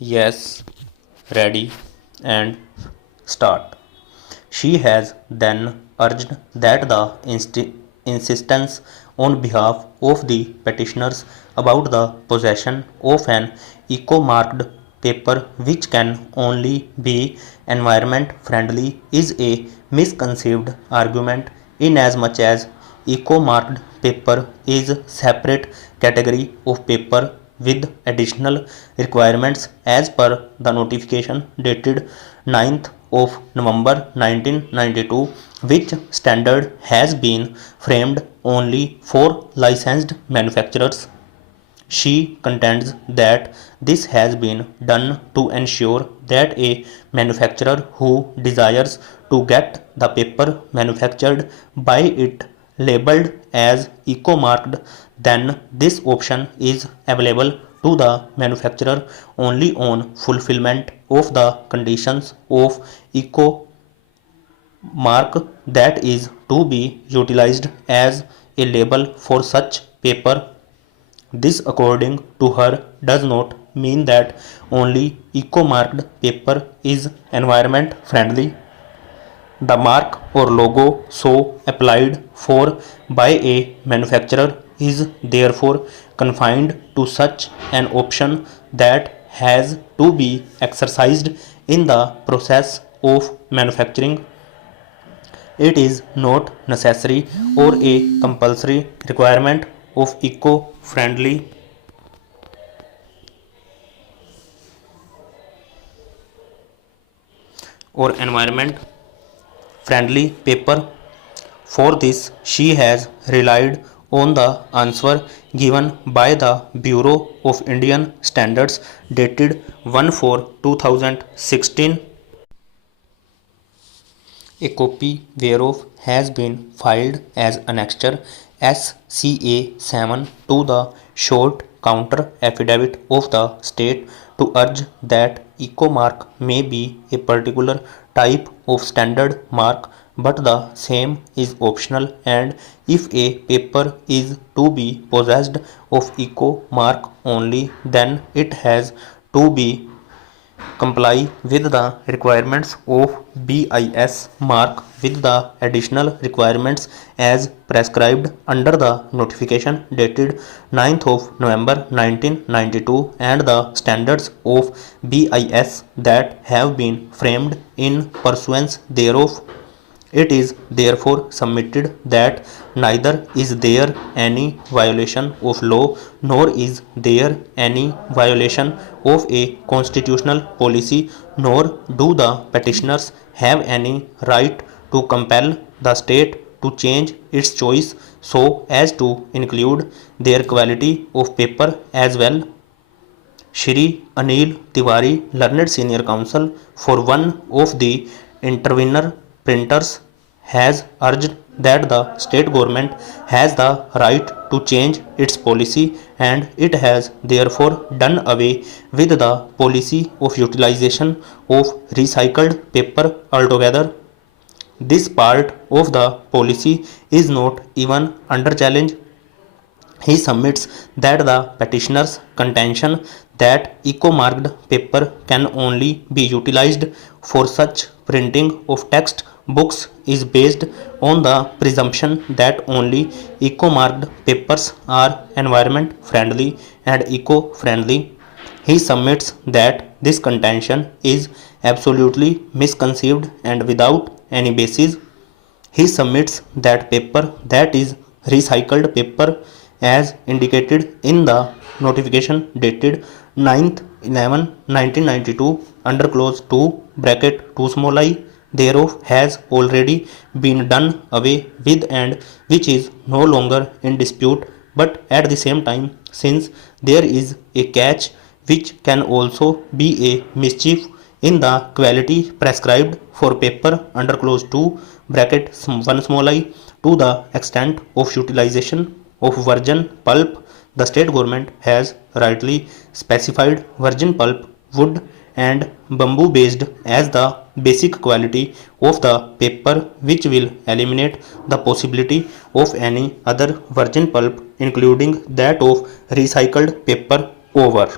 Yes, ready, and start. She has then urged that the insistence on behalf of the petitioners about the possession of an eco-marked paper which can only be environment friendly is a misconceived argument inasmuch as eco-marked paper is separate category of paper with additional requirements as per the notification dated 9th of November 1992, which standard has been framed only for licensed manufacturers. She contends that this has been done to ensure that a manufacturer who desires to get the paper manufactured by it labeled as eco-marked, then this option is available to the manufacturer only on fulfillment of the conditions of eco mark that is to be utilized as a label for such paper. This, according to her, does not mean that only eco-marked paper is environment friendly. The mark or logo so applied for by a manufacturer is therefore confined to such an option that has to be exercised in the process of manufacturing. It is not necessary or a compulsory requirement of eco-friendly or environment friendly paper. For this, she has relied on the answer given by the Bureau of Indian Standards dated 1/4/2016. A copy whereof has been filed as Annexure SCA-7 to the short counter affidavit of the state to urge that eco-mark may be a particular type of standard mark, but the same is optional, and if a paper is to be possessed of eco-mark only, then it has to be comply with the requirements of BIS mark with the additional requirements as prescribed under the notification dated 9th of November 1992 and the standards of BIS that have been framed in pursuance thereof. It is therefore submitted that neither is there any violation of law nor is there any violation of a constitutional policy, nor do the petitioners have any right to compel the state to change its choice so as to include their quality of paper as well. Shri Anil Tiwari, Learned Senior Counsel for one of the intervener printers, has urged that the state government has the right to change its policy and it has therefore done away with the policy of utilization of recycled paper altogether. This part of the policy is not even under challenge. He submits that the petitioner's contention that eco-marked paper can only be utilized for such printing of text books is based on the presumption that only eco-marked papers are environment friendly and eco-friendly. He submits that this contention is absolutely misconceived and without any basis. He submits that paper that is recycled paper as indicated in the notification dated 9th 11 1992 under clause 2 bracket 2 small I thereof has already been done away with and which is no longer in dispute, but at the same time, since there is a catch which can also be a mischief in the quality prescribed for paper under clause 2 bracket 1 small I to the extent of utilization of virgin pulp, the state government has rightly specified virgin pulp, wood and bamboo based as the basic quality of the paper, which will eliminate the possibility of any other virgin pulp including that of recycled paper over.